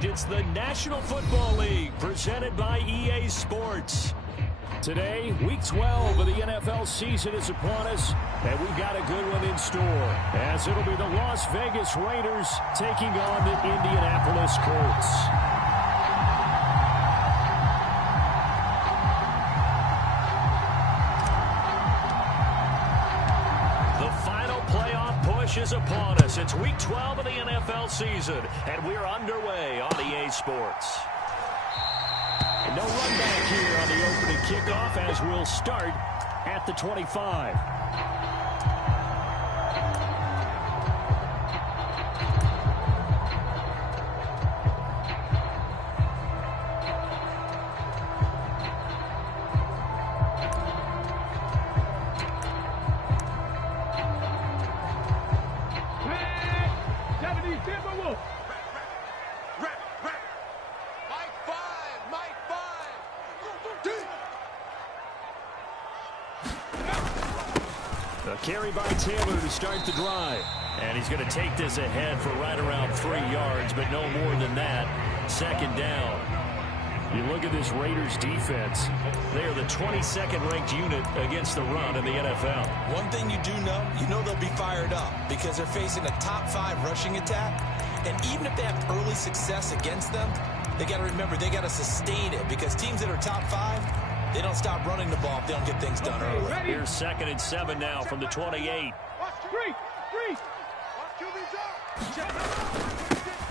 correct. It's the National Football League presented by EA Sports. Today, Week 12 of the NFL season is upon us, and we've got a good one in store, as it'll be the Las Vegas Raiders taking on the Indianapolis Colts. Is upon us. It's Week 12 of the NFL season, and we're underway on EA Sports. And no run back here on the opening kickoff, as we'll start at the 25. Carry by Taylor to start the drive. And he's going to take this ahead for right around 3 yards, but no more than that. Second down. You look at this Raiders defense. They are the 22nd ranked unit against the run in the NFL. One thing you do know, they'll be fired up because they're facing a top 5 rushing attack. And even if they have early success against them, they got to remember they got to sustain it, because teams that are top 5, they don't stop running the ball if they don't get things done early. Here's 2nd and 7 now from the 28.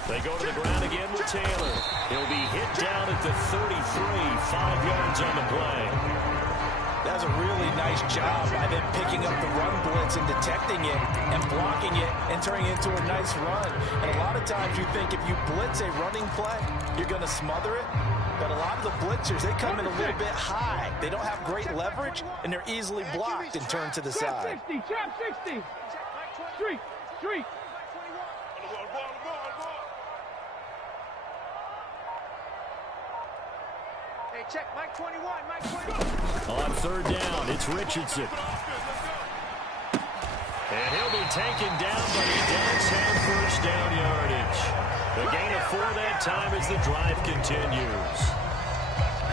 They go to the ground again with Taylor. He'll be hit down at the 33, 5 yards on the play. That's a really nice job by them picking up the run blitz and detecting it and blocking it and turning it into a nice run. And a lot of times you think if you blitz a running play, you're going to smother it. But a lot of the blitzers, they come in a little bit high. They don't have great leverage, and they're easily blocked and turned to the side. Trap 60. Streak. Hey, check Mike 21. On 3rd down, it's Richardson. And he'll be taken down, but he does have first down yardage. The gain of 4 that time as the drive continues.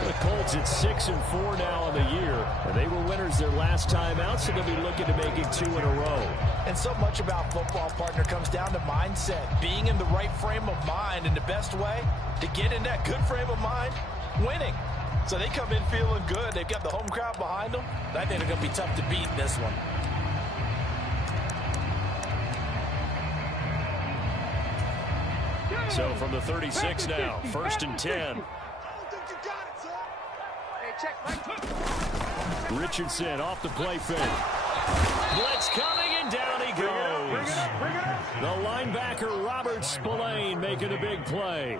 The Colts at 6-4 now on the year, and they were winners their last time out, so they'll be looking to make it 2 in a row. And so much about football, partner, comes down to mindset, being in the right frame of mind, and the best way to get in that good frame of mind, winning. So they come in feeling good. They've got the home crowd behind them. I think they're going to be tough to beat in this one. So from the 36 now, 1st and 10. Richardson off the play fake. Blitz coming, and down he goes. The linebacker, Robert Spillane, making a big play.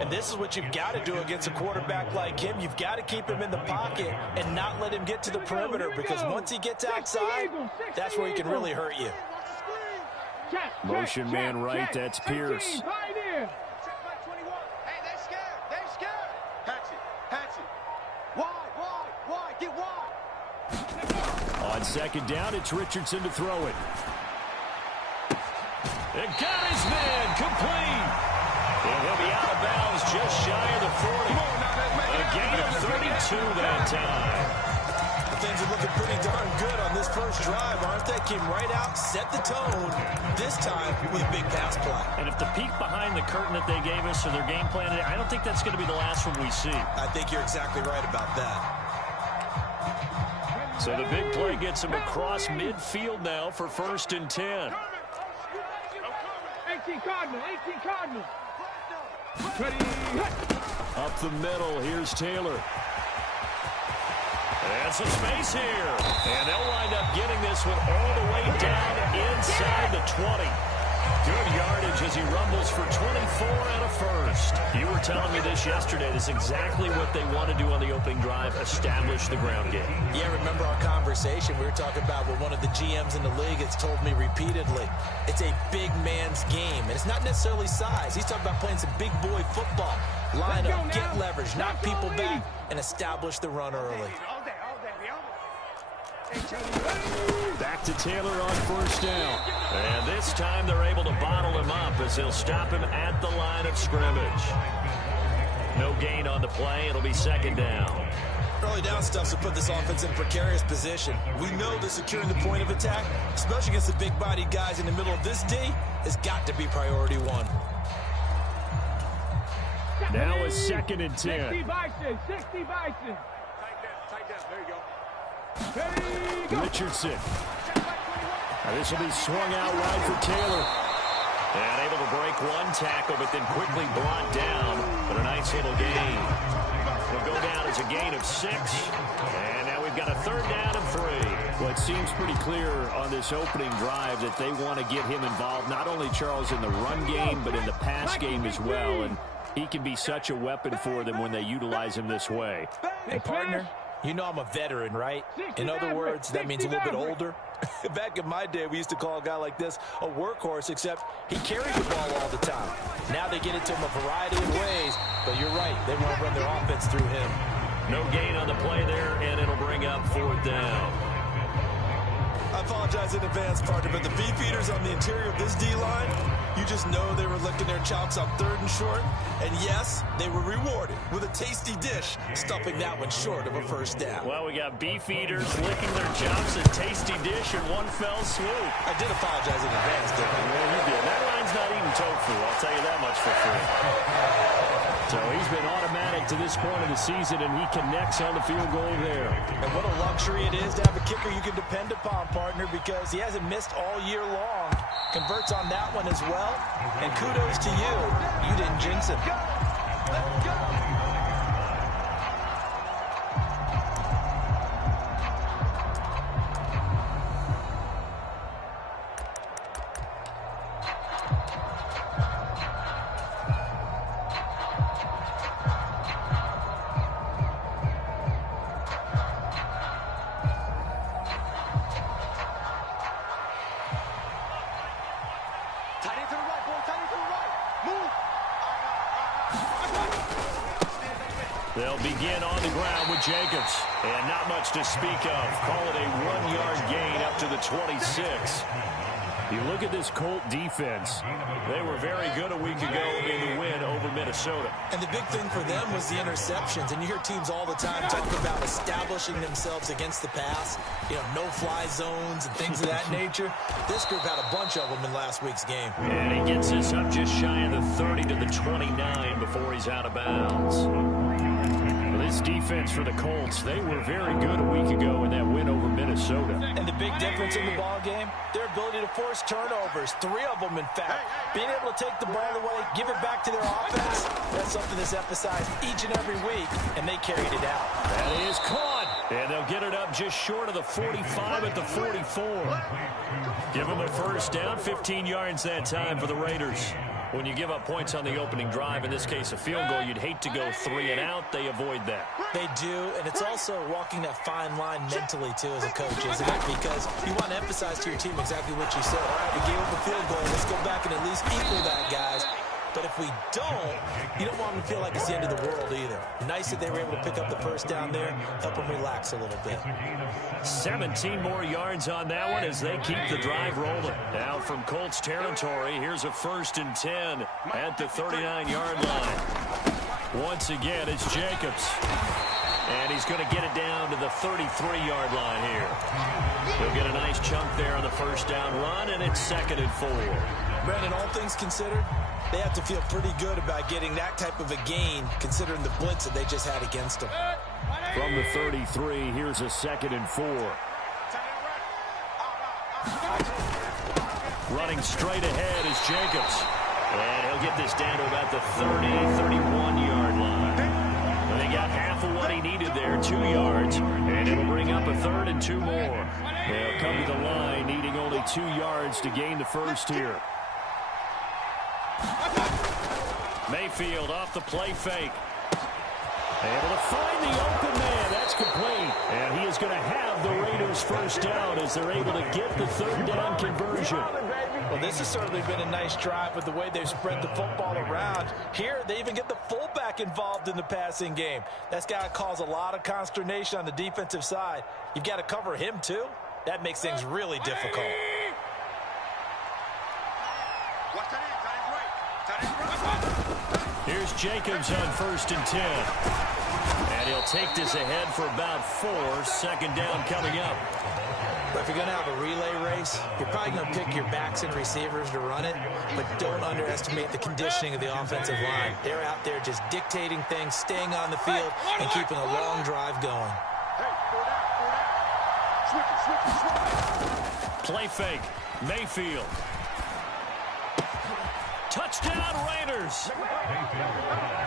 And this is what you've got to do against a quarterback like him. You've got to keep him in the pocket and not let him get to the perimeter, because once he gets outside, that's where he can really hurt you. Motion man right, that's Pierce. On 2nd down, it's Richardson to throw it. And got his man complete. And he'll be out of bounds just shy of the 40. A gain of 32 that time. Things are looking pretty darn good on this first drive, aren't they? Came right out, set the tone, this time with a big pass play. And if the peek behind the curtain that they gave us or their game plan, I don't think that's going to be the last one we see. I think you're exactly right about that. So the big play gets him across midfield now for 1st and 10. 18 Cardinal. Up the middle, here's Taylor. And some space here. And they'll wind up getting this one all the way down inside the 20. Good yardage as he rumbles for 24 and a first. You were telling me this yesterday. This is exactly what they want to do on the opening drive, establish the ground game. Yeah, remember our conversation? We were talking about what one of the GMs in the league has told me repeatedly. It's a big man's game, and it's not necessarily size. He's talking about playing some big boy football. Line up, get leverage, knock people back, and establish the run early. Back to Taylor on first down. And this time they're able to bottle him up as they'll stop him at the line of scrimmage. No gain on the play. It'll be second down. Early down stuff to put this offense in a precarious position. We know that securing the point of attack, especially against the big-bodied guys in the middle of this D, has got to be priority one. Now a 2nd and 10. 60 Bison, 60 Bison. Tight down, there you go. There you go. Richardson. Now this will be swung out wide for Taylor. And able to break one tackle, but then quickly brought down. But a nice little gain. It'll go down as a gain of 6. And now we've got a 3rd down and 3. Well, it seems pretty clear on this opening drive that they want to get him involved, not only, Charles, in the run game, but in the pass game as well. And he can be such a weapon for them when they utilize him this way. And, partner, you know I'm a veteran, right? In other words, that means a little bit older. Back in my day, we used to call a guy like this a workhorse, except he carried the ball all the time. Now they get it to him a variety of ways, but you're right. They want to run their offense through him. No gain on the play there, and it'll bring up 4th down. I apologize in advance, partner, but the beefeaters on the interior of this D-line, you just know they were licking their chops on 3rd and short. And yes, they were rewarded with a tasty dish, stuffing that one short of a 1st down. Well, we got beefeaters licking their chops, a tasty dish in one fell swoop. I did apologize in advance, didn't I? Well, you did. That line's not eating tofu, I'll tell you that much for free. So he's been automatic to this point of the season, and he connects on the field goal there. And what a luxury it is to have a kicker you can depend upon, partner, because he hasn't missed all year long. Converts on that one as well. And kudos to you. You didn't jinx him. Let's go. They'll begin on the ground with Jacobs. And not much to speak of. Call it a 1-yard gain up to the 26. You look at this Colt defense. They were very good a week ago in the win over Minnesota. And the big thing for them was the interceptions. And you hear teams all the time talk about establishing themselves against the pass. You know, no-fly zones and things of that nature. This group had a bunch of them in last week's game. And he gets us up just shy of the 30 to the 29 before he's out of bounds. This defense for the Colts, they were very good a week ago in that win over Minnesota. And the big difference in the ball game, their ability to force turnovers, 3 of them in fact. Being able to take the ball away, give it back to their offense, that's something that's emphasized each and every week, and they carried it out. That is caught, and they'll get it up just short of the 45 at the 44. Give them a 1st down, 15 yards that time for the Raiders. When you give up points on the opening drive, in this case a field goal, you'd hate to go 3 and out. They avoid that. They do, and it's also walking that fine line mentally, too, as a coach, isn't it? Because you want to emphasize to your team exactly what you said. All right, we gave up a field goal. Let's go back and at least equal that, guys. But if we don't, you don't want them to feel like it's the end of the world either. Nice that they were able to pick up the 1st down there, help them relax a little bit. 17 more yards on that one as they keep the drive rolling. Now from Colts territory, here's a 1st and 10 at the 39-yard line. Once again, it's Jacobs. And he's going to get it down to the 33-yard line here. He'll get a nice chunk there on the 1st down run, and it's 2nd and 4. Brandon, all things considered, they have to feel pretty good about getting that type of a gain, considering the blitz that they just had against them. From the 33, here's a 2nd and 4. Running straight ahead is Jacobs. And he'll get this down to about the 30, 31-yard line. And they got half of what he needed there, 2 yards. And it'll bring up a 3rd and 2 more. They'll come to the line, needing only 2 yards to gain the 1st here. Mayfield off the play fake. Able to find the open man. That's complete. And he is going to have the Raiders first down as they're able to get the third down conversion. Well, this has certainly been a nice drive with the way they've spread the football around. Here, they even get the fullback involved in the passing game. That's got to cause a lot of consternation on the defensive side. You've got to cover him, too. That makes things really difficult. Here's Jacobs on 1st and 10. And he'll take this ahead for about 4. Second down coming up. But if you're going to have a relay race, you're probably going to pick your backs and receivers to run it, but don't underestimate the conditioning of the offensive line. They're out there just dictating things, staying on the field, and keeping a long drive going. Play fake. Mayfield. Touchdown Raiders.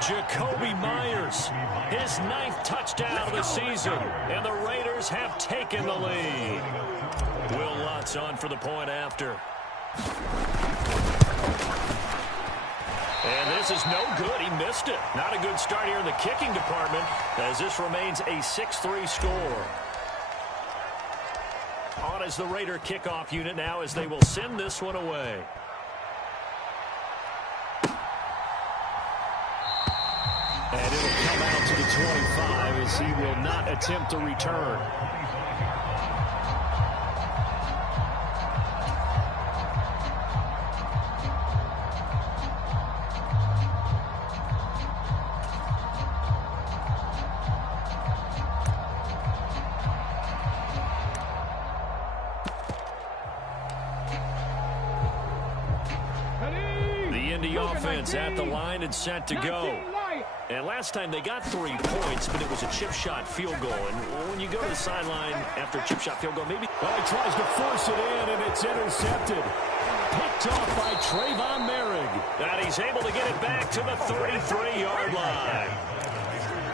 Jacoby Myers, his 9th touchdown of the season, and the Raiders have taken the lead. Will Lutz on for the point after. And this is no good. He missed it. Not a good start here in the kicking department as this remains a 6-3 score. On as the Raider kickoff unit now as they will send this one away. And it'll come out to the 25 as he will not attempt to return. The Indy offense at the line and set to go. And last time they got 3 points, but it was a chip shot field goal. And when you go to the sideline after a chip shot field goal, maybe... Well, he tries to force it in, and it's intercepted. Picked off by Trayvon Merrick. And he's able to get it back to the 33-yard line.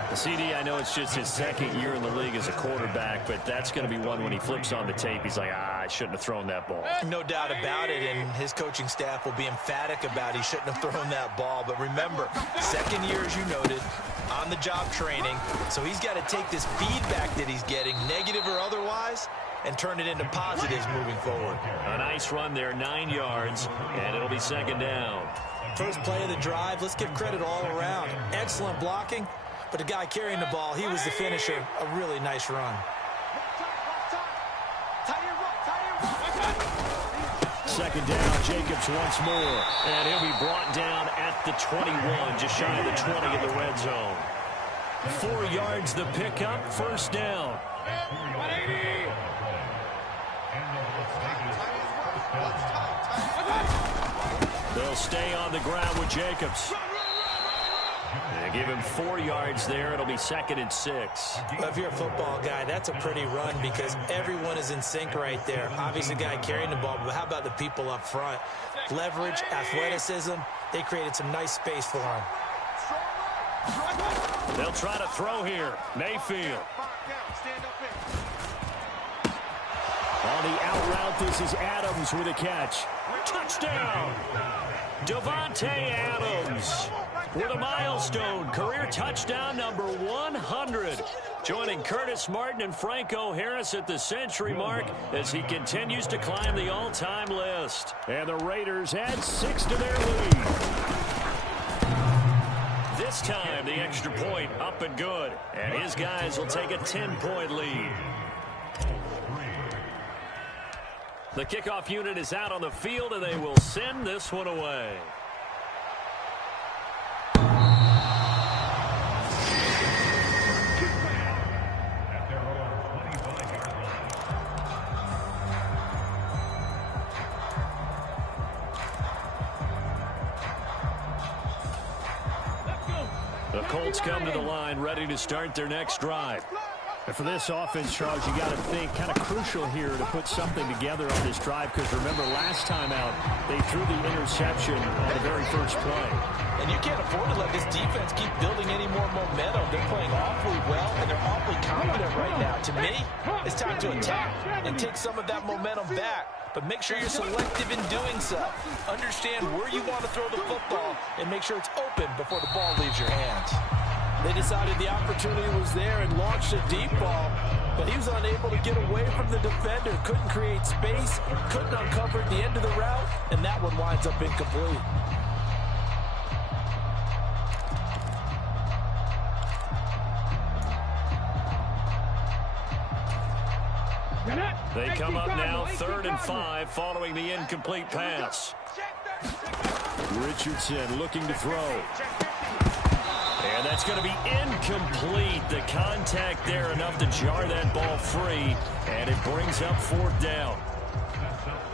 The CD, I know it's just his 2nd year in the league as a quarterback, but that's going to be one when he flips on the tape. He's like, I shouldn't have thrown that ball. No doubt about it, and his coaching staff will be emphatic about he shouldn't have thrown that ball. But remember, 2nd year, as you noted, on-the-job training, so he's got to take this feedback that he's getting, negative or otherwise, and turn it into positives moving forward. A nice run there, 9 yards, and it'll be 2nd down. First play of the drive, let's give credit all around. Excellent blocking. But the guy carrying the ball, he was the finisher. A really nice run. 2nd down, Jacobs once more. And he'll be brought down at the 21, just shy of the 20 in the red zone. 4 yards the pickup, 1st down. They'll stay on the ground with Jacobs. They give him 4 yards there. It'll be 2nd and 6. Well, if you're a football guy, that's a pretty run because everyone is in sync right there. Obviously, the guy carrying the ball, but how about the people up front? Leverage, athleticism. They created some nice space for him. They'll try to throw here. Mayfield. On the out route, this is Adams with a catch. Touchdown! Davante Adams with a milestone career touchdown number 100. Joining Curtis Martin and Franco Harris at the century mark as he continues to climb the all-time list. And the Raiders add 6 to their lead. This time, the extra point up and good. And his guys will take a 10-point lead. The kickoff unit is out on the field, and they will send this one away. The Colts come to the line, ready to start their next drive. And for this offense, Charles, you got to think kind of crucial here to put something together on this drive because remember last time out they threw the interception on the very first play. And you can't afford to let this defense keep building any more momentum. They're playing awfully well and they're awfully confident right now. To me, it's time to attack and take some of that momentum back. But make sure you're selective in doing so. Understand where you want to throw the football and make sure it's open before the ball leaves your hands. They decided the opportunity was there and launched a deep ball, but he was unable to get away from the defender, couldn't create space, couldn't uncover at the end of the route, and that one winds up incomplete. They come up now 3rd and 5 following the incomplete pass. Richardson looking to throw. And that's going to be incomplete. The contact there enough to jar that ball free, and it brings up 4th down.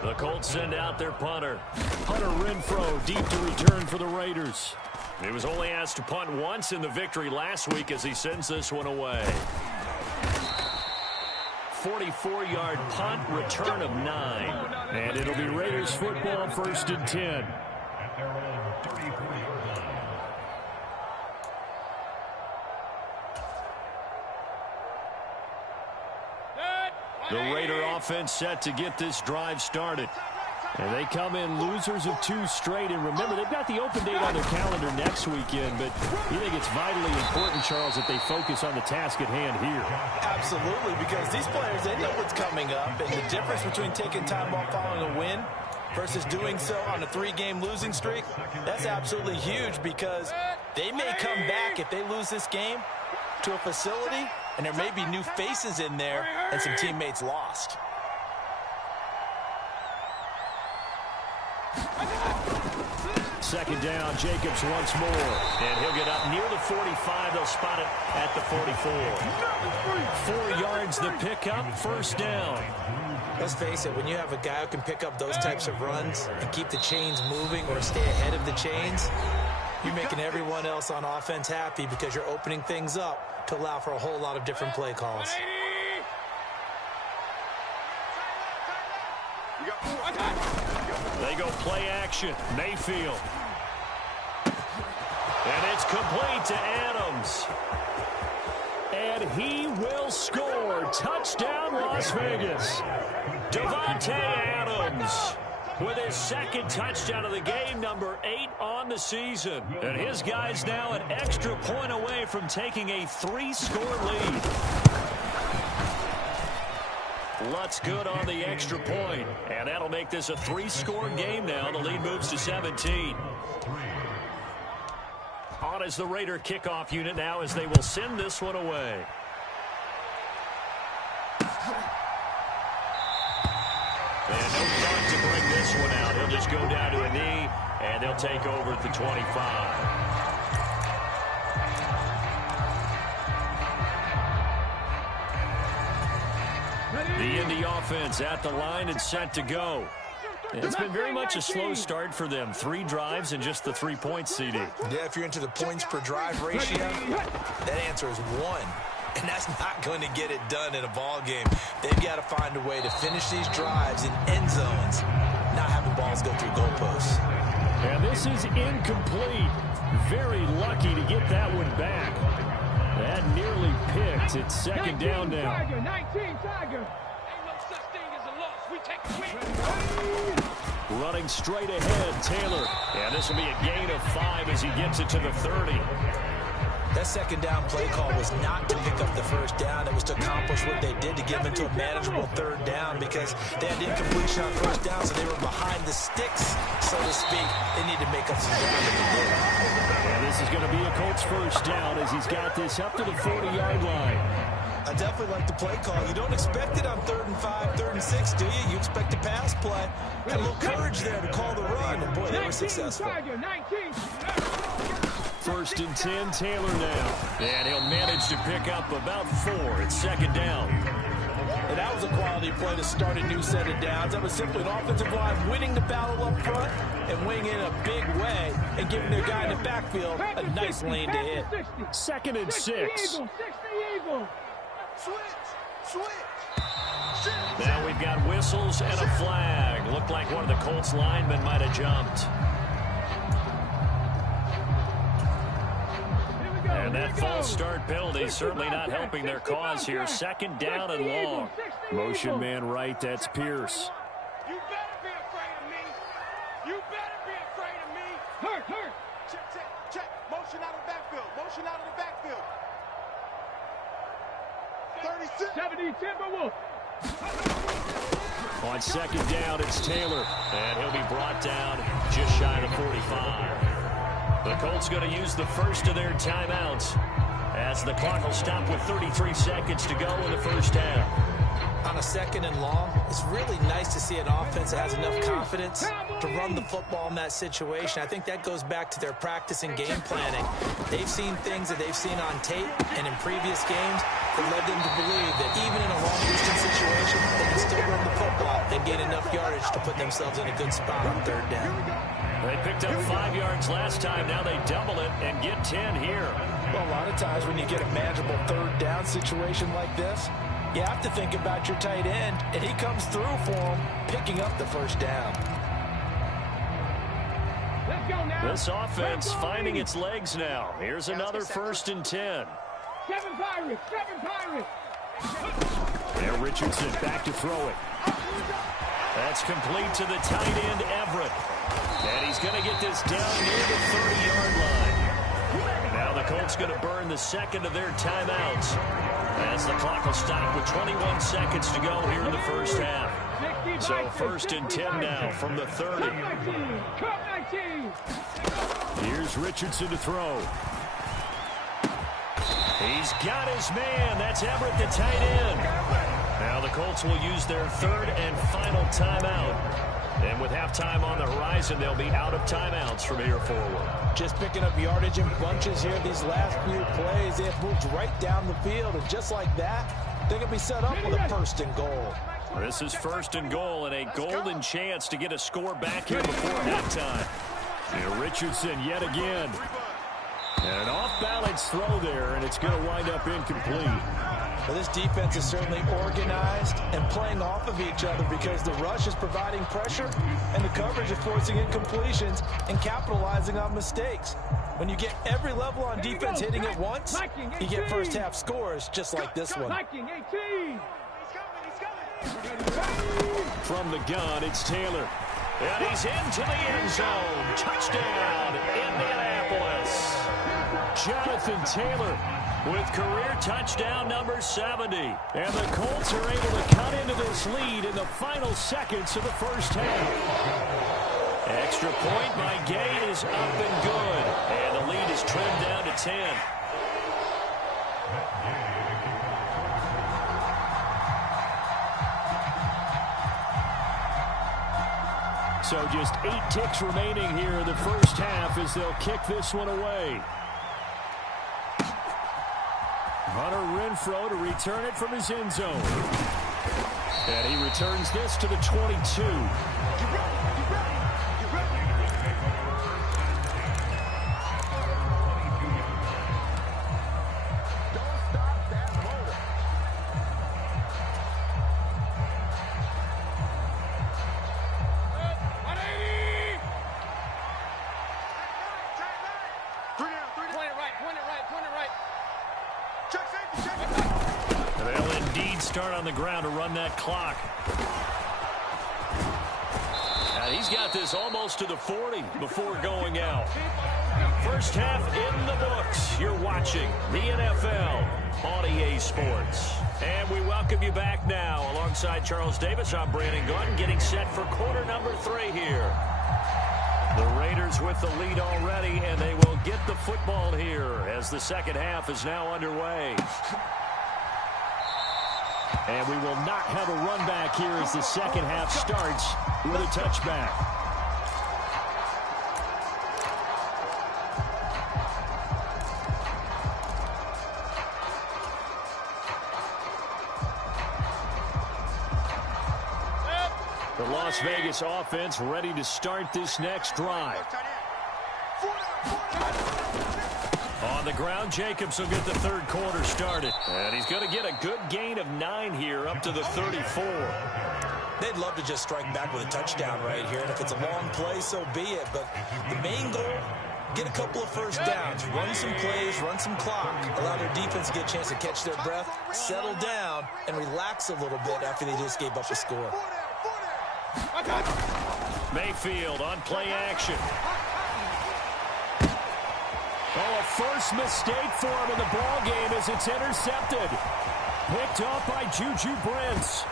The Colts send out their punter. Hunter Renfrow deep to return for the Raiders. He was only asked to punt once in the victory last week as he sends this one away. 44-yard punt, return of 9. And it'll be Raiders football, 1st and 10. The Raider offense set to get this drive started. And they come in losers of 2 straight. And remember, they've got the open date on their calendar next weekend. But you think it's vitally important, Charles, that they focus on the task at hand here? Absolutely, because these players, they know what's coming up. And the difference between taking time off following a win versus doing so on a 3-game losing streak, that's absolutely huge, because they may come back if they lose this game to a facility, and there may be new faces in there and some teammates lost. Second down, Jacobs once more. And he'll get up near the 45. They'll spot it at the 44. 4 yards the pickup, 1st down. Let's face it, when you have a guy who can pick up those types of runs and keep the chains moving or stay ahead of the chains, you're making everyone else on offense happy, because you're opening things up to allow for a whole lot of different play calls. They go play action. Mayfield. And it's complete to Adams. And he will score. Touchdown, Las Vegas. Davante Adams with his 2nd touchdown of the game, number 8 on the season. And his guy's now an extra point away from taking a 3-score lead. Lutz good on the extra point, and that'll make this a 3-score game now. The lead moves to 17. On is the Raider kickoff unit now, as they will send this one away. And no time to bring this one out. He'll just go down to a knee, and they'll take over at the 25. The Indy offense at the line and set to go. It's been very much a slow start for them. 3 drives and just the 3 points, CD. Yeah, if you're into the points per drive ratio, that answer is 1. And that's not going to get it done in a ball game. They've got to find a way to finish these drives in end zones, not having balls go through goalposts. And this is incomplete. Very lucky to get that one back. That nearly picked. It's 2nd down now. Tiger, 19 Tiger. Ain't no such thing as a loss. We take a win. Running straight ahead, Taylor. And this will be a gain of 5 as he gets it to the 30. That 2nd down play call was not to pick up the 1st down. It was to accomplish what they did, to get them into a manageable 3rd down, because they had incompletion on 1st down, so they were behind the sticks, so to speak. They need to make up some ground if they did. And this is going to be a Colts 1st down as he's got this up to the 40-yard line. I definitely like the play call. You don't expect it on 3rd and 5, 3rd and 6, do you? You expect a pass play. Got a little courage there to call the run, and boy, they were successful. 1st and 10, Taylor now. And he'll manage to pick up about 4. It's 2nd down. And that was a quality play to start a new set of downs. That was simply an offensive line winning the battle up front and winning in a big way and giving their guy in the backfield a nice lane to hit. 2nd and 6. Now we've got whistles and a flag. Looked like one of the Colts linemen might have jumped. And that false start penalty certainly not helping their cause here. 2nd down and long. Motion man right, that's Pierce. You better be afraid of me. You better be afraid of me. Hurt. Check. Motion out of the backfield. Motion out of the backfield. 36. 70 Timberwolves. On second down, it's Taylor, and he'll be brought down just shy of the 45. The Colts going to use the first of their timeouts as the clock will stop with 33 seconds to go in the first half. On a second and long, it's really nice to see an offense that has enough confidence to run the football in that situation. I think that goes back to their practice and game planning. They've seen things that they've seen on tape and in previous games that led them to believe that even in a long-distance situation, they can still run the football and gain enough yardage to put themselves in a good spot on third down. They picked up 5 yards last time. Now they double it and get 10 here. Well, a lot of times when you get a manageable third down situation like this, you have to think about your tight end, and he comes through for him, picking up the first down. Let's go now. This offense finding its legs now. Here's another 1st and 10. 7 Pirates. There, Richardson back to throw it. That's complete to the tight end, Everett. And he's going to get this down near the 30-yard line. Now the Colts going to burn the second of their timeouts as the clock will stop with 21 seconds to go here in the first half. So 1st and 10 now from the 30. Here's Richardson to throw. He's got his man. That's Everett, the tight end. Now the Colts will use their 3rd and final timeout. And with halftime on the horizon, they'll be out of timeouts from here forward. Just picking up yardage in bunches here these last few plays. They have moved right down the field, and just like that, they're going to be set up with a 1st and goal. This is 1st and goal and a golden chance to get a score back here before halftime. And Richardson yet again. And an off-balance throw there, and it's going to wind up incomplete. Well, this defense is certainly organized and playing off of each other because the rush is providing pressure and the coverage is forcing incompletions and capitalizing on mistakes. When you get every level on defense hitting at once, you get first half scores just like this one. From the gun, it's Taylor. And he's into the end zone. Touchdown, Indianapolis. Jonathan Taylor with career touchdown number 70. And the Colts are able to cut into this lead in the final seconds of the first half. Extra point by Gay is up and good. And the lead is trimmed down to 10. So just 8 ticks remaining here in the first half as they'll kick this one away. Hunter Renfrow to return it from his end zone. And he returns this to the 22. They'll indeed start on the ground to run that clock. And he's got this almost to the 40 before going out. First half in the books. You're watching the NFL on EA Sports. And we welcome you back now. Alongside Charles Davis, I'm Brandon Gordon, getting set for quarter number 3 here. The Raiders with the lead already, and they will get the football here as the second half is now underway. And we will not have a run back here as the second half starts with a touchback. The Las Vegas offense ready to start this next drive. On the ground, Jacobs will get the third quarter started. And he's going to get a good gain of 9 here up to the 34. They'd love to just strike back with a touchdown right here. And if it's a long play, so be it. But the main goal, get a couple of first downs, run some plays, run some clock, allow their defense to get a chance to catch their breath, settle down, and relax a little bit after they just gave up a score. Mayfield on play action. Oh, a first mistake for him in the ball game as it's intercepted. Picked off by Juju Brents.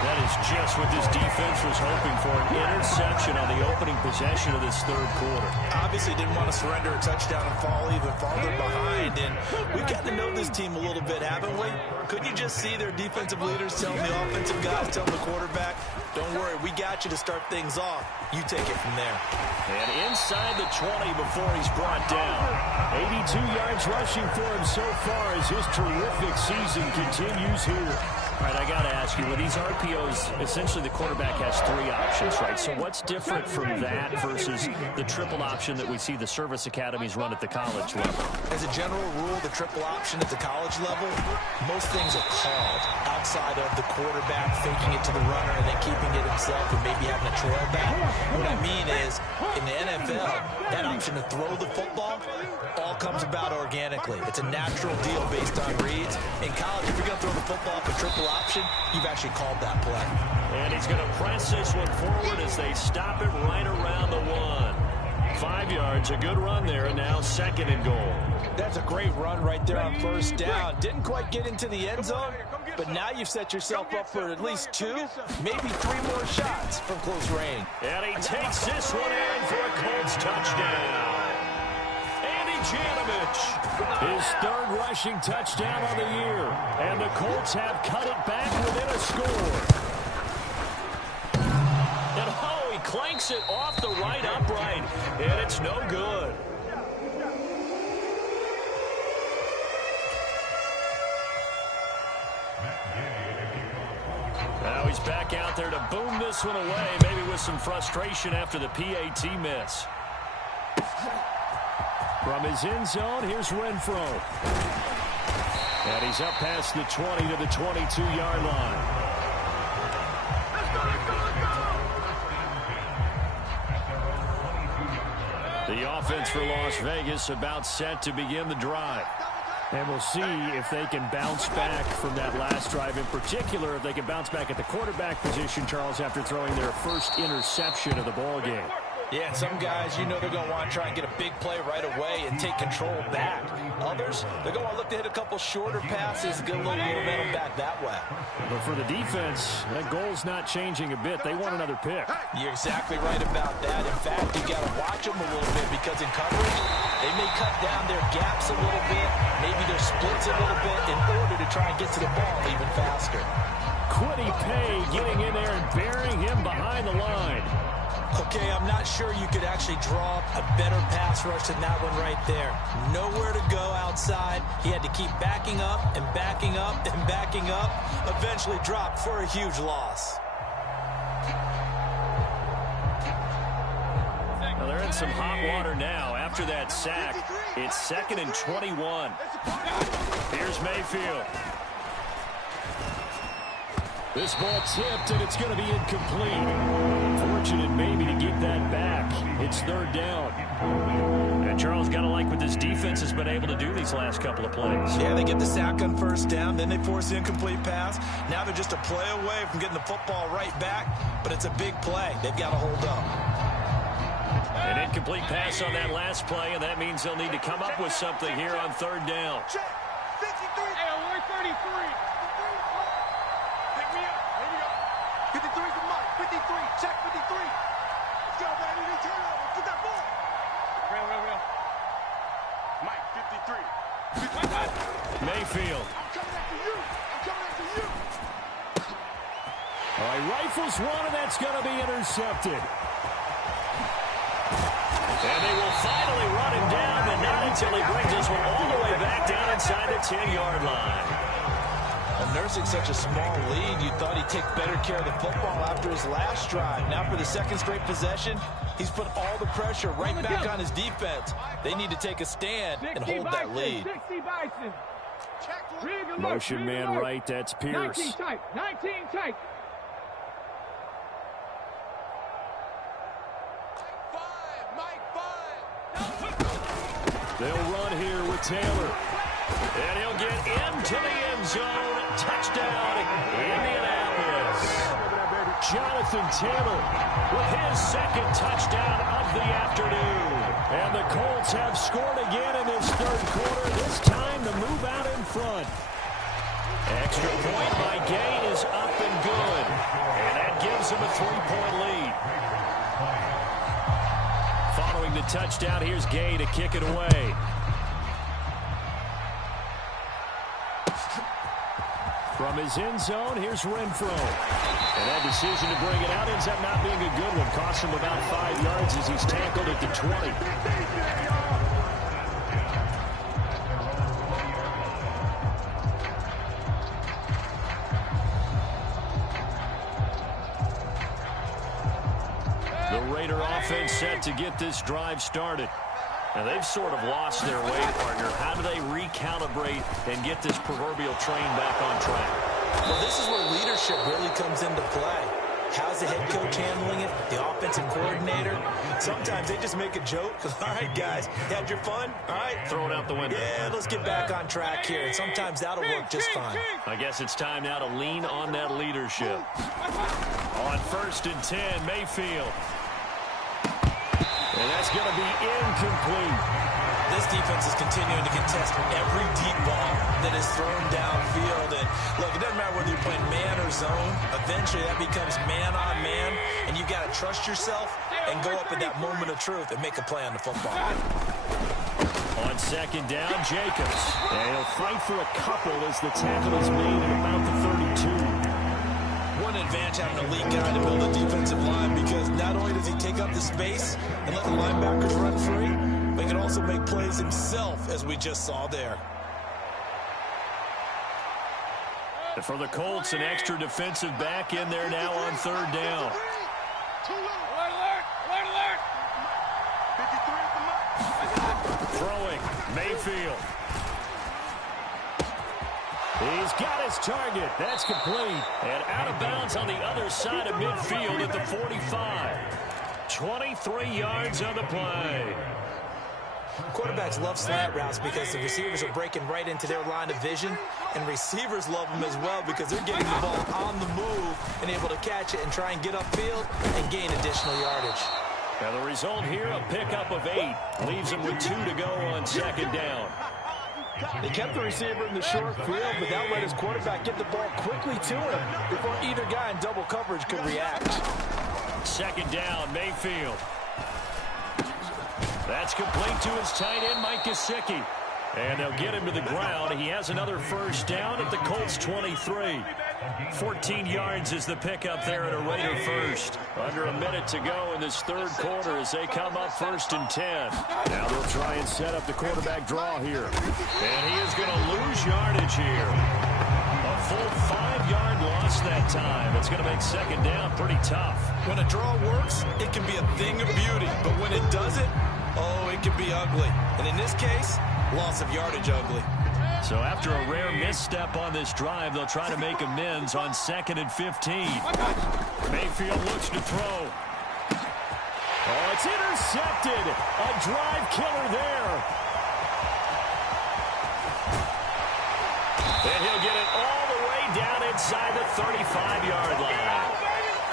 That is just what this defense was hoping for, an interception on the opening possession of this third quarter. Obviously didn't want to surrender a touchdown and fall even farther behind. And we've gotten to know this team a little bit, haven't we? Couldn't you just see their defensive leaders telling the offensive guys, telling the quarterback, don't worry, we got you to start things off. You take it from there. And inside the 20 before he's brought down. 82 yards rushing for him so far as his terrific season continues here. All right, I got to ask you, with these RPOs, essentially the quarterback has three options, right? So what's different from that versus the triple option that we see the service academies run at the college level? As a general rule, the triple option at the college level, most things are called outside of the quarterback faking it to the runner and then keeping it himself and maybe having a trail back. What I mean is, in the NFL, that option to throw the football all comes about organically. It's a natural deal based on reads. In college, if you're going to throw the football for triple option, you've actually called that play. And he's going to press this one forward as they stop it right around the 1. 5 yards, a good run there, and now 2nd and goal. That's a great run right there on first down. Didn't quite get into the end zone, but now you've set yourself up for at least 2, maybe 3 more shots from close range. And he takes this one in for a Colts touchdown. His third rushing touchdown of the year. And the Colts have cut it back within a score. And oh, he clanks it off the right upright. And it's no good. Now he's back out there to boom this one away, maybe with some frustration after the PAT miss. From his end zone, here's Renfro. And he's up past the 20 to the 22-yard line. The offense for Las Vegas about set to begin the drive. And we'll see if they can bounce back from that last drive. In particular, if they can bounce back at the quarterback position, Charles, after throwing their first interception of the ball game. Yeah, some guys, you know they're going to want to try and get a big play right away and take control back. Others, they're going to look to hit a couple shorter passes, get a little momentum back that way. But for the defense, that goal's not changing a bit. They want another pick. You're exactly right about that. In fact, you got to watch them a little bit because in coverage, they may cut down their gaps a little bit, maybe their splits a little bit in order to try and get to the ball even faster. Quiddy Pay getting in there and burying him behind the line. Okay, I'm not sure you could actually draw a better pass rush than that one right there. Nowhere to go outside. He had to keep backing up and backing up and backing up. Eventually dropped for a huge loss. Well, they're in some hot water now. After that sack, it's 2nd and 21. Here's Mayfield. This ball tipped, and it's going to be incomplete. Fortunate maybe to get that back. It's 3rd down. And Charles, got to like what this defense has been able to do these last couple of plays. Yeah, they get the sack on first down, then they force the incomplete pass. Now they're just a play away from getting the football right back, but it's a big play. They've got to hold up. An incomplete pass on that last play, and that means they'll need to come up with something here on 3rd down. 53. Hey, only 33. 53 to Mike. 53. Check 53. Let's go, baby. We turn over. Get that ball. Real. Mike, 53. Mayfield. I'm coming after you. All right, rifles one, and that's going to be intercepted. And they will finally run him down, but not until he brings this one all the way back down inside the 10-yard line. Nursing such a small lead, you thought he'd take better care of the football after his last drive. Now for the 2nd straight possession, he's put all the pressure right back on his defense. They need to take a stand and hold that lead. 60 Bison. Motion man right, that's Pierce. 19 tight. They'll run here with Taylor. And he'll get into the end zone. Touchdown, Indianapolis. Jonathan Taylor with his second touchdown of the afternoon. And the Colts have scored again in this third quarter, this time to move out in front. Extra point by Gay is up and good. And that gives him a 3-point lead. Following the touchdown, here's Gay to kick it away. From his end zone, here's Renfro. And that decision to bring it out ends up not being a good one. Costs him about 5 yards as he's tackled at the 20. The Raider offense set to get this drive started. Now, they've sort of lost their way, partner. How do they recalibrate and get this proverbial train back on track? Well, this is where leadership really comes into play. How's the head coach handling it? The offensive coordinator? Sometimes they just make a joke. All right, guys, you had your fun? All right. Throw it out the window. Yeah, let's get back on track here. And sometimes that'll work just fine. I guess it's time now to lean on that leadership. On 1st and 10, Mayfield. And that's going to be incomplete. This defense is continuing to contest every deep ball that is thrown downfield. And look, it doesn't matter whether you're playing man or zone. Eventually, that becomes man on man. And you got to trust yourself and go up at that moment of truth and make a play on the football. On 2nd down, Jacobs. And he'll fight for a couple as the tackle is made at about the 32. One advantage having a elite guy to build a defensive line, because not only does he take up the space and let the linebackers run free, but he can also make plays himself, as we just saw there. And for the Colts, an extra defensive back in there now on 3rd down. Throwing, Mayfield. He's got his target. That's complete. And out of bounds on the other side of midfield at the 45. 23 yards on the play. Quarterbacks love slant routes because the receivers are breaking right into their line of vision, and receivers love them as well because they're getting the ball on the move and able to catch it and try and get upfield and gain additional yardage. Now the result here, a pickup of 8. Leaves him with 2 to go on 2nd down. They kept the receiver in the short field, but that let his quarterback get the ball quickly to him before either guy in double coverage could react. 2nd down, Mayfield. That's complete to his tight end, Mike Gesicki. And they'll get him to the ground. He has another 1st down at the Colts 23. 14 yards is the pickup there at a Raider 1st. Under a minute to go in this 3rd quarter as they come up 1st and 10. Now they'll try and set up the quarterback draw here. And he is going to lose yardage here. A full 5-yard loss that time. It's going to make 2nd down pretty tough. When a draw works, it can be a thing of beauty. But when it doesn't, oh, it can be ugly. And in this case, loss of yardage ugly. So after a rare misstep on this drive, they'll try to make amends on 2nd and 15. Mayfield looks to throw. Oh, it's intercepted. A drive killer there. And he'll get it all the way down inside the 35-yard line.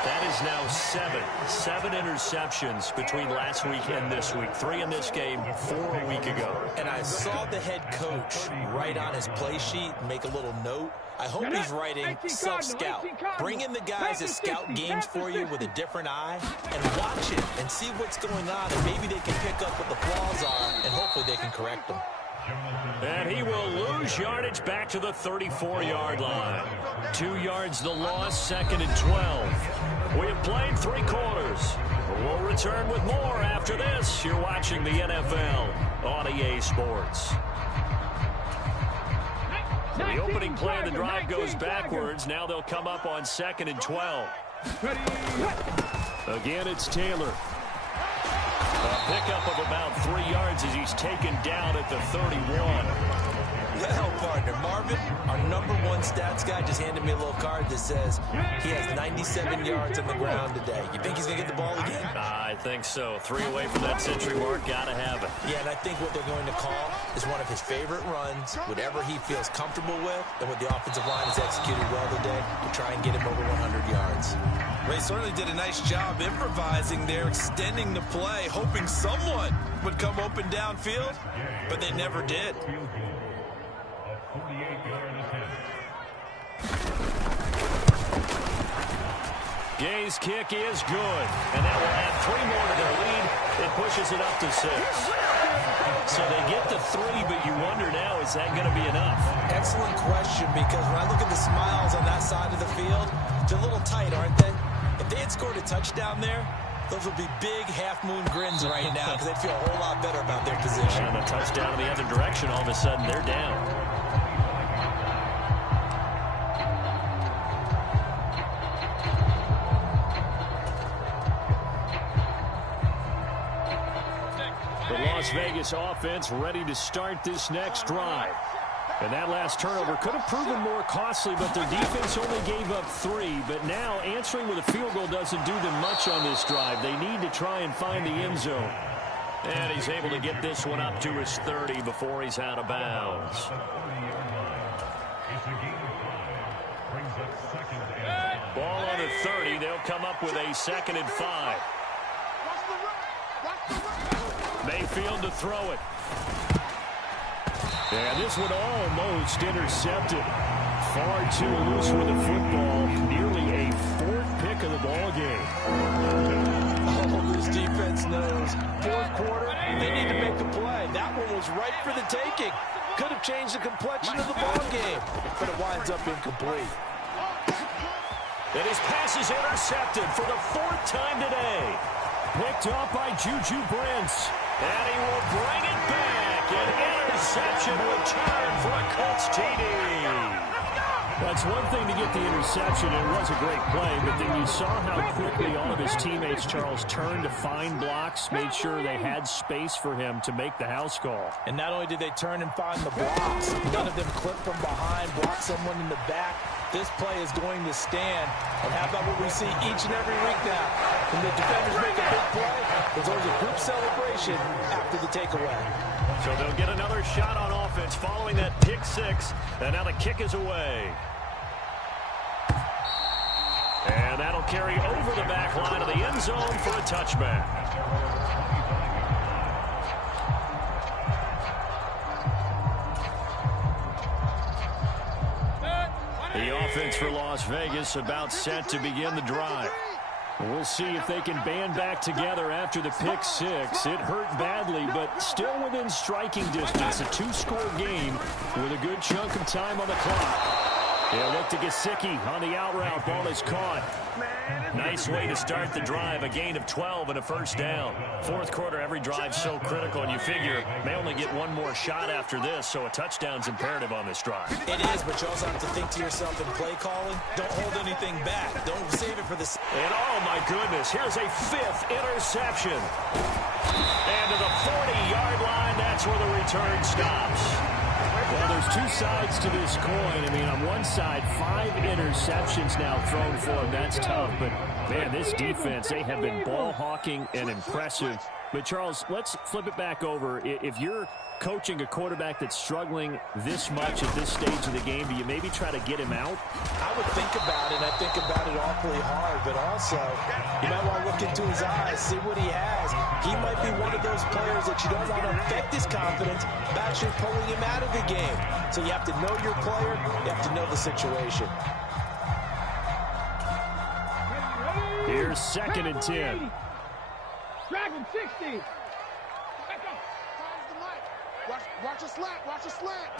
That is now 7 interceptions between last week and this week. 3 in this game, 4 a week ago. And I saw the head coach write on his play sheet, make a little note. I hope he's writing self-scout. Bring in the guys that scout games for you with a different eye and watch it and see what's going on, and maybe they can pick up what the flaws are, and hopefully they can correct them. And he will lose yardage back to the 34-yard line. 2 yards the loss, 2nd and 12. We have played 3 quarters. We'll return with more after this. You're watching the NFL on EA Sports. So the opening play of the drive goes backwards. Now they'll come up on 2nd and 12. Again, it's Taylor. A pickup of about 3 yards as he's taken down at the 31. Well, partner, Marvin, our #1 stats guy, just handed me a little card that says he has 97 yards on the ground today. You think he's going to get the ball again? I think so. 3 away from that century mark. Got to have it. Yeah, and I think what they're going to call is one of his favorite runs, whatever he feels comfortable with, and what the offensive line has executed well today to try and get him over 100 yards. Ray certainly did a nice job improvising there, extending the play, hoping someone would come open downfield, but they never did. Gay's kick is good, and that will add 3 more to their lead. It pushes it up to 6. So they get to 3, but you wonder now, is that going to be enough? Excellent question, because when I look at the smiles on that side of the field, they're a little tight, aren't they? If they had scored a touchdown there, those would be big half-moon grins right now, because they'd feel a whole lot better about their position. And a touchdown in the other direction, all of a sudden they're down. The Las Vegas offense ready to start this next drive. And that last turnover could have proven more costly, but their defense only gave up 3. But now answering with a field goal doesn't do them much on this drive. They need to try and find the end zone. And he's able to get this one up to his 30 before he's out of bounds. Ball on the 30. They'll come up with a 2nd and 5. Mayfield to throw it. And this one almost intercepted. Far too loose with the football. Nearly a 4th pick of the ball game. Oh, this defense knows. 4th quarter, they need to make a play. That one was ripe for the taking. Could have changed the complexion of the ball game, but it winds up incomplete. And his pass is intercepted for the 4th time today. Picked up by Juju Brents. And he will bring it back. An interception return for a Colts TD. That's one thing to get the interception, and it was a great play, but then you saw how quickly all of his teammates, Charles, turned to find blocks, made sure they had space for him to make the house call. And not only did they turn and find the blocks, none of them clip from behind, block someone in the back. This play is going to stand. And how about what we see each and every week now? When the defenders make a big play, there's always a group celebration after the takeaway. So they'll get another shot on offense following that pick 6. And now the kick is away. And that'll carry over the back line of the end zone for a touchback. The offense for Las Vegas about set to begin the drive. We'll see if they can band back together after the pick 6. It hurt badly, but still within striking distance. A 2-score game with a good chunk of time on the clock. They'll look to Gesicki on the out route. Ball is caught. Nice way to start the drive. A gain of 12 and a 1st down. 4th quarter, every drive so critical, and you figure may only get one more shot after this, so a touchdown's imperative on this drive. It is, but you also have to think to yourself in play calling, don't hold anything back. Don't save it for the... And oh my goodness, here's a 5th interception. And to the 40-yard line, that's where the return stops. Well, there's 2 sides to this coin. I mean, on one side, 5 interceptions now thrown for him. That's tough. But, man, this defense, they have been ball hawking and impressive. But, Charles, let's flip it back over. If you're coaching a quarterback that's struggling this much at this stage of the game, do you maybe try to get him out? I would think about it. I think about it awfully hard. But also, you might want to look into his eyes, see what he has. He might be one of those players that you don't want to affect his confidence by actually pulling him out of the game. So you have to know your player. You have to know the situation. Here's 2nd and 10. Drag him, 60. Watch a slant, watch a slant.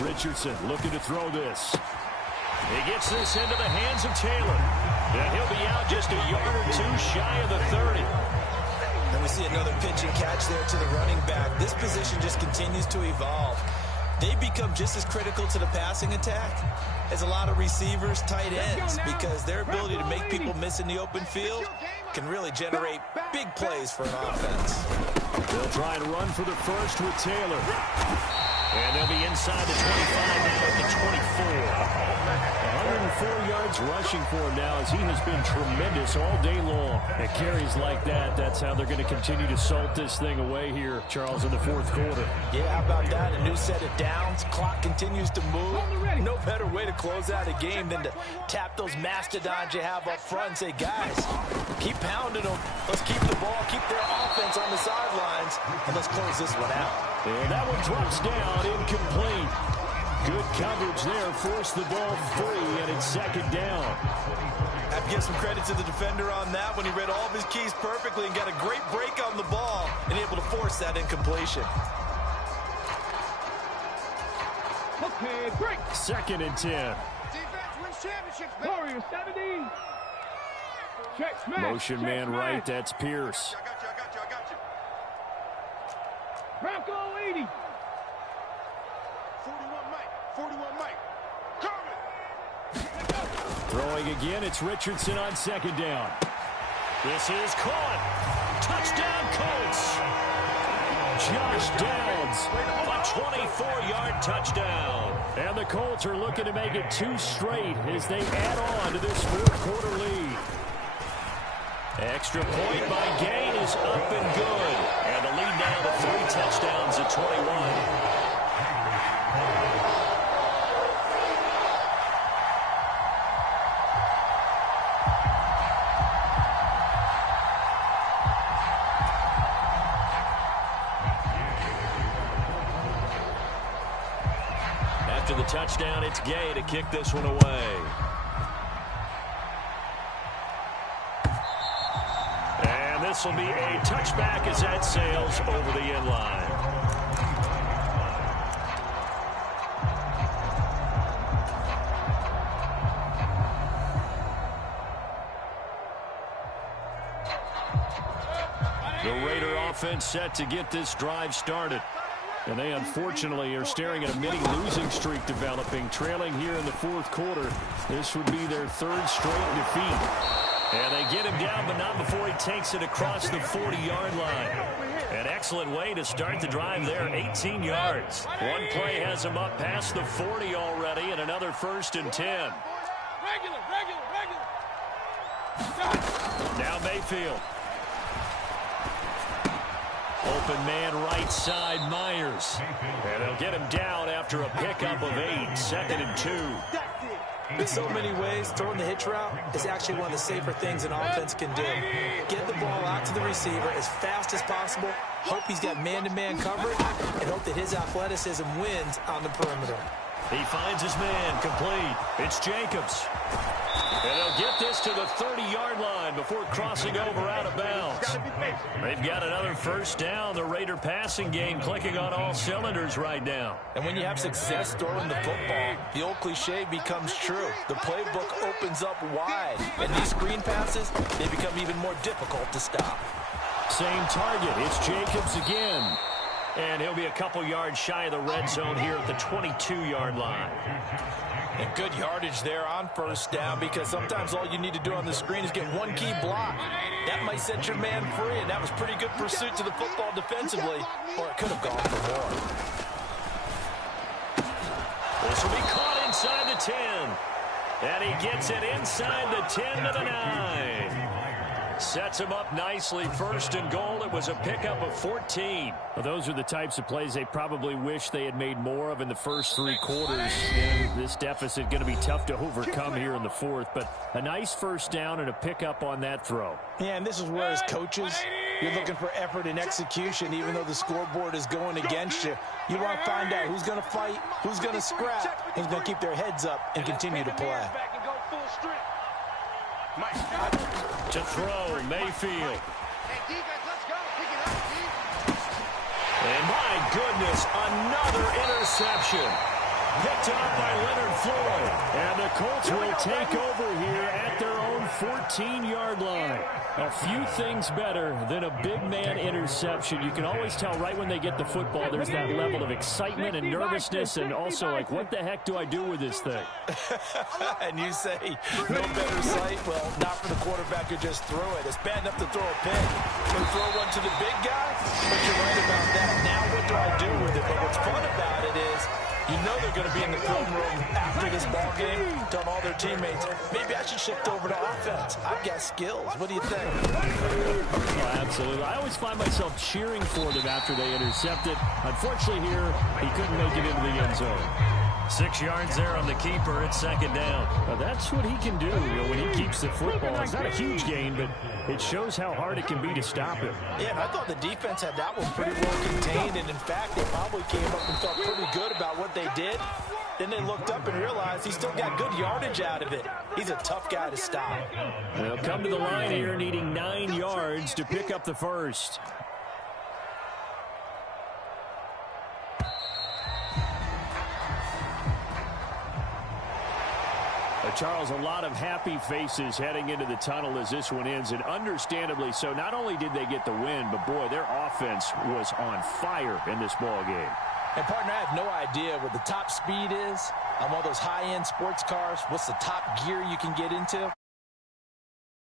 Richardson looking to throw this. He gets this into the hands of Taylor. And he'll be out just a yard or 2 shy of the 30. And we see another pitch and catch there to the running back. This position just continues to evolve. They become just as critical to the passing attack as a lot of receivers, tight ends, because their ability to make people miss in the open field can really generate big plays for an offense. They'll try and run for the 1st with Taylor. And they'll be inside the 25 now at the 24. 104 yards rushing for him now as he has been tremendous all day long. And carries like that, that's how they're going to continue to salt this thing away here, Charles, in the fourth quarter. Yeah, how about that? A new set of downs. Clock continues to move. No better way to close out a game than to tap those mastodons you have up front and say, guys, keep pounding them. Let's keep the ball, keep their offense on the sidelines, and let's close this one out. And that one drops down, incomplete. Good coverage there, forced the ball free, and it's second down. I have to give some credit to the defender on that when he read all of his keys perfectly and got a great break on the ball and able to force that incompletion. Okay, break. Second and 10. Defense wins championships, baby. Warriors 70. Check, smash. Motion check, man smash. right, that's Pierce. I got you. Bronco 80. 41 Mike. Throwing again, it's Richardson on second down. This is caught. Touchdown, Colts. Josh Downs, a 24-yard touchdown. And the Colts are looking to make it 2 straight as they add on to this fourth quarter lead. Extra point by Gain is up and good. And the lead now to 3 touchdowns at 21. After the touchdown, it's Gay to kick this one away. And this will be a touchback as that sails over the end line. The Raider offense set to get this drive started. And they unfortunately are staring at a mini losing streak developing, trailing here in the fourth quarter. This would be their 3rd straight defeat. And they get him down, but not before he takes it across the 40-yard line. An excellent way to start the drive there, 18 yards. One play has him up past the 40 already, and another 1st and 10. Regular. Now Mayfield. Open man right side, Myers. And they'll get him down after a pickup of 8, 2nd and 2. In so many ways, throwing the hitch route is actually one of the safer things an offense can do. Get the ball out to the receiver as fast as possible, hope he's got man-to-man coverage, and hope that his athleticism wins on the perimeter. He finds his man, complete. It's Jacobs. And they'll get this to the 30-yard line before crossing over out of bounds. They've got another 1st down. The Raider passing game clicking on all cylinders right now. And when you have success throwing the football, the old cliche becomes true. The playbook opens up wide. And these screen passes, they become even more difficult to stop. Same target. It's Jacobs again. And he'll be a couple yards shy of the red zone here at the 22-yard line. And good yardage there on 1st down, because sometimes all you need to do on the screen is get one key block. That might set your man free, and that was pretty good pursuit to the football defensively, or it could have gone for more. This will be caught inside the 10. And he gets it inside the 10 to the 9. Sets him up nicely, 1st and goal. It was a pickup of 14. Well, those are the types of plays they probably wish they had made more of in the first 3 quarters. And this deficit going to be tough to overcome here in the 4th. But a nice 1st down and a pickup on that throw. Yeah, and this is where, as coaches, you're looking for effort and execution, even though the scoreboard is going against you. You want to find out who's going to fight, who's going to scrap, who's going to keep their heads up and continue to play. To throw, Mayfield. And my goodness, another interception. Picked off by Leonard Floyd. And the Colts will take over here at their own 14-yard line. A few things better than a big man interception. You can always tell right when they get the football, there's that level of excitement and nervousness, and also like, what the heck do I do with this thing? And you say, no better sight? Well, not for the quarterback who just threw it. It's bad enough to throw a pick. But throw one to the big guy? But you're right about that. Now what do I do with it? But what's fun about it is, you know they're going to be in the film room after this ball game, telling all their teammates, maybe I should shift over to offense. I've got skills. What do you think? Oh, absolutely. I always find myself cheering for them after they intercept it. Unfortunately here, he couldn't make it into the end zone. 6 yards there on the keeper. It's second down. Well, that's what he can do, when he keeps the football. It's not a huge gain, but it shows how hard it can be to stop him. Yeah, and I thought the defense had that one pretty well contained, and in fact, they probably came up and felt pretty good about what they did. Then they looked up and realized he still got good yardage out of it. He's a tough guy to stop. They'll come to the line here needing 9 yards to pick up the first. Charles, a lot of happy faces heading into the tunnel as this one ends, and understandably so. Not only did they get the win, but boy, their offense was on fire in this ball game. And partner, I have no idea what the top speed is on one of those high-end sports cars. What's the top gear you can get into?